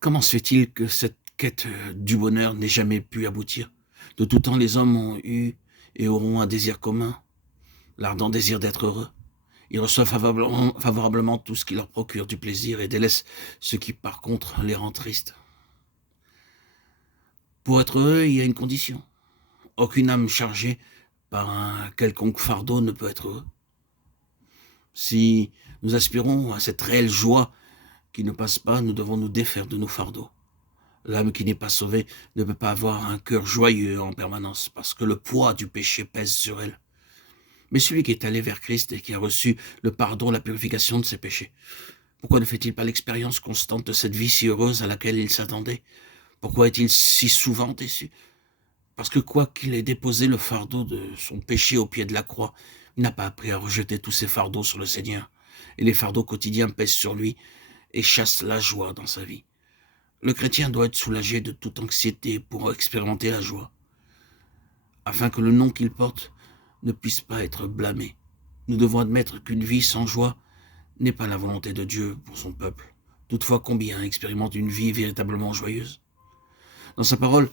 Comment se fait-il que cette quête du bonheur n'ait jamais pu aboutir? De tout temps, les hommes ont eu et auront un désir commun, l'ardent désir d'être heureux. Ils reçoivent favorablement tout ce qui leur procure du plaisir et délaissent ce qui, par contre, les rend tristes. Pour être heureux, il y a une condition. Aucune âme chargée par un quelconque fardeau ne peut être heureux. Si nous aspirons à cette réelle joie qui ne passe pas, nous devons nous défaire de nos fardeaux. L'âme qui n'est pas sauvée ne peut pas avoir un cœur joyeux en permanence, parce que le poids du péché pèse sur elle. Mais celui qui est allé vers Christ et qui a reçu le pardon, la purification de ses péchés, pourquoi ne fait-il pas l'expérience constante de cette vie si heureuse à laquelle il s'attendait? Pourquoi est-il si souvent déçu? Parce que quoi qu'il ait déposé le fardeau de son péché au pied de la croix, il n'a pas appris à rejeter tous ses fardeaux sur le Seigneur. Et les fardeaux quotidiens pèsent sur lui et chassent la joie dans sa vie. Le chrétien doit être soulagé de toute anxiété pour expérimenter la joie, afin que le nom qu'il porte ne puisse pas être blâmé. Nous devons admettre qu'une vie sans joie n'est pas la volonté de Dieu pour son peuple. Toutefois, combien expérimentent une vie véritablement joyeuse? Dans sa parole,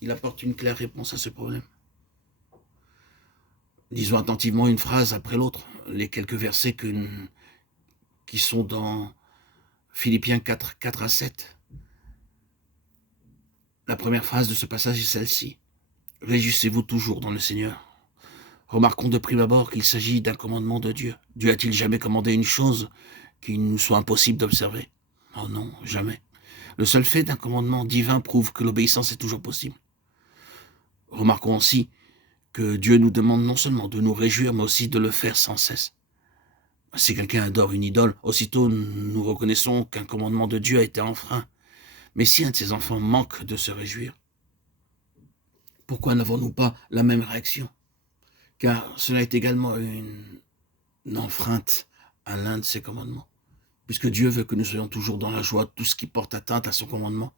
il apporte une claire réponse à ce problème. Lisons attentivement une phrase après l'autre, les quelques versets qui sont dans Philippiens 4, 4 à 7. La première phrase de ce passage est celle-ci. Réjouissez-vous toujours dans le Seigneur. Remarquons de prime abord qu'il s'agit d'un commandement de Dieu. Dieu a-t-il jamais commandé une chose qu'il nous soit impossible d'observer? Oh non, jamais. Le seul fait d'un commandement divin prouve que l'obéissance est toujours possible. Remarquons aussi que Dieu nous demande non seulement de nous réjouir, mais aussi de le faire sans cesse. Si quelqu'un adore une idole, aussitôt nous reconnaissons qu'un commandement de Dieu a été enfreint. Mais si un de ses enfants manque de se réjouir, pourquoi n'avons-nous pas la même réaction? Car cela est également une enfreinte à l'un de ses commandements. Puisque Dieu veut que nous soyons toujours dans la joie, tout ce qui porte atteinte à son commandement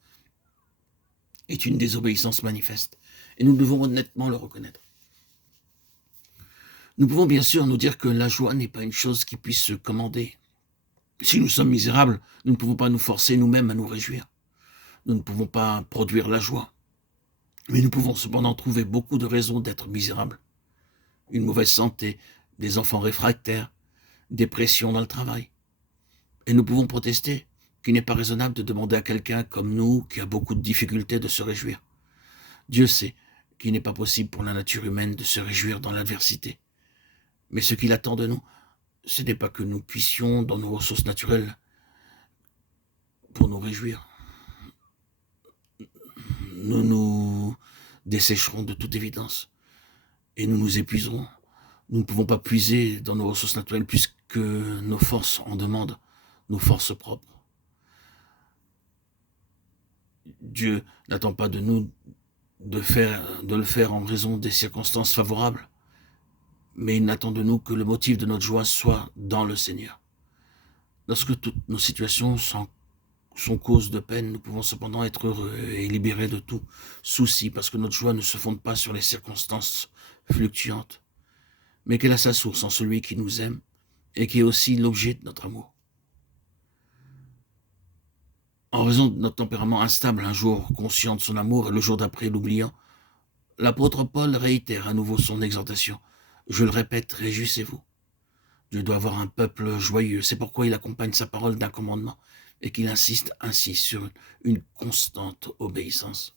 est une désobéissance manifeste. Et nous devons honnêtement le reconnaître. Nous pouvons bien sûr nous dire que la joie n'est pas une chose qui puisse se commander. Si nous sommes misérables, nous ne pouvons pas nous forcer nous-mêmes à nous réjouir. Nous ne pouvons pas produire la joie. Mais nous pouvons cependant trouver beaucoup de raisons d'être misérables. Une mauvaise santé, des enfants réfractaires, des pressions dans le travail. Et nous pouvons protester qu'il n'est pas raisonnable de demander à quelqu'un comme nous, qui a beaucoup de difficultés, de se réjouir. Dieu sait qu'il n'est pas possible pour la nature humaine de se réjouir dans l'adversité. Mais ce qu'il attend de nous, ce n'est pas que nous puissions, dans nos ressources naturelles, pour nous réjouir. Nous nous dessécherons de toute évidence et nous nous épuiserons. Nous ne pouvons pas puiser dans nos ressources naturelles puisque nos forces en demandent, nos forces propres. Dieu n'attend pas de nous de le faire en raison des circonstances favorables, mais il n'attend de nous que le motif de notre joie soit dans le Seigneur. Lorsque toutes nos situations sont cause de peine, nous pouvons cependant être heureux et libérés de tout souci, parce que notre joie ne se fonde pas sur les circonstances fluctuantes, mais qu'elle a sa source en celui qui nous aime et qui est aussi l'objet de notre amour. En raison de notre tempérament instable, un jour conscient de son amour et le jour d'après l'oubliant, l'apôtre Paul réitère à nouveau son exhortation. Je le répète, réjouissez-vous. Dieu doit avoir un peuple joyeux, c'est pourquoi il accompagne sa parole d'un commandement et qu'il insiste ainsi sur une constante obéissance.